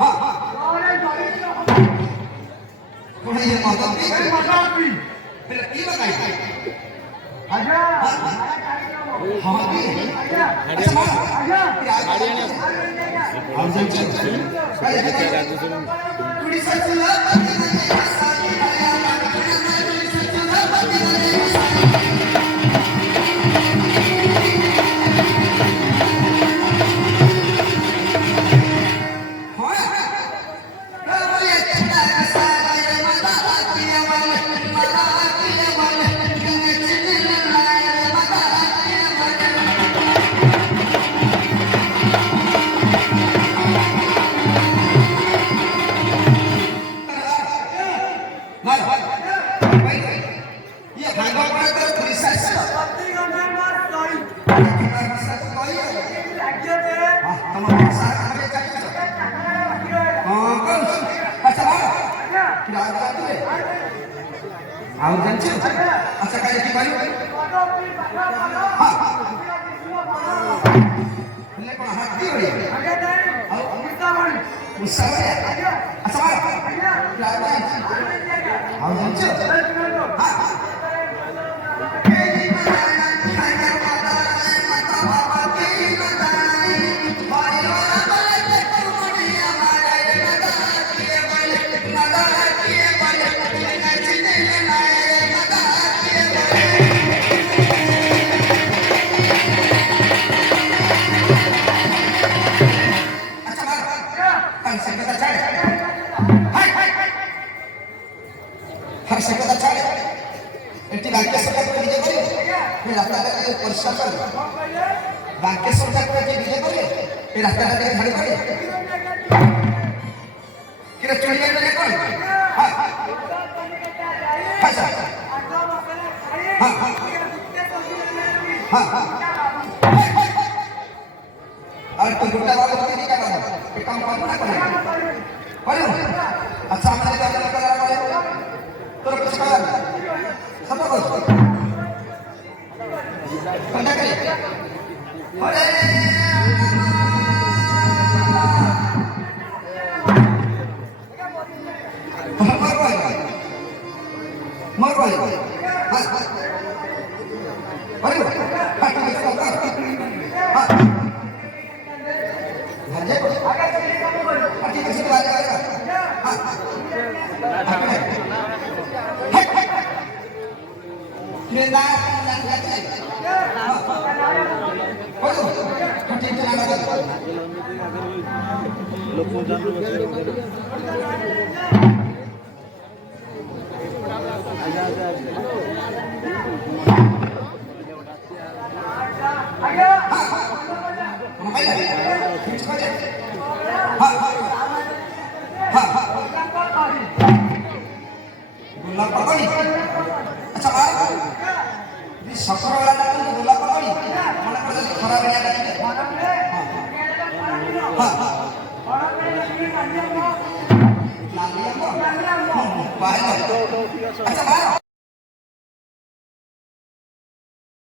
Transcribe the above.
हां हां कोणी हे माता पी फिर की बताई आजा हां की अच्छा मां हम समझे कुड़ी सचला ଆଉ ଜାଣିଛୁ ଆଚ୍ଛା କାଲି କି କହିଲୁ ହଁ ହେଲେ କ'ଣ ହାତୀ ଭଳିଆ ଆଉ ମୂଷା ଭଳିଆ ଆଚ୍ଛା ଆଉ ଜାଣିଛୁ ହଁ সেটা ছাড়ে একটি বাক্যেশ্বর ঠাকুর বিজে করে এই রাস্তাটাকে পরিষ্কার করে বাক্যেশ্বর ঠাকুর যে বিজে করে এই রাস্তাটাকে ঝাড়ু করে কিরে চুরি করে কোন হ্যাঁ হ্যাঁ হ্যাঁ আর তুই গোটা বাবু কি क्या कर ये काम करना कर अरे अच्छा हमने क्या करा তোর কিছু করার সব করো কোনটা করে আরে মর বল হ্যাঁ আরে হ্যাঁ ভাজে আগে চলে যাবো আজকে কিছু আগে আগে হ্যাঁ Kita yang gaji. Waduh, hati tenang aja. Gula pakoi. Acha ba? Di sakar wala na gula pakoi. Mana kada khara gaya gadi. Ha. Orang kaya ni kanya mo. Lagi mo. Baik. Acha ba?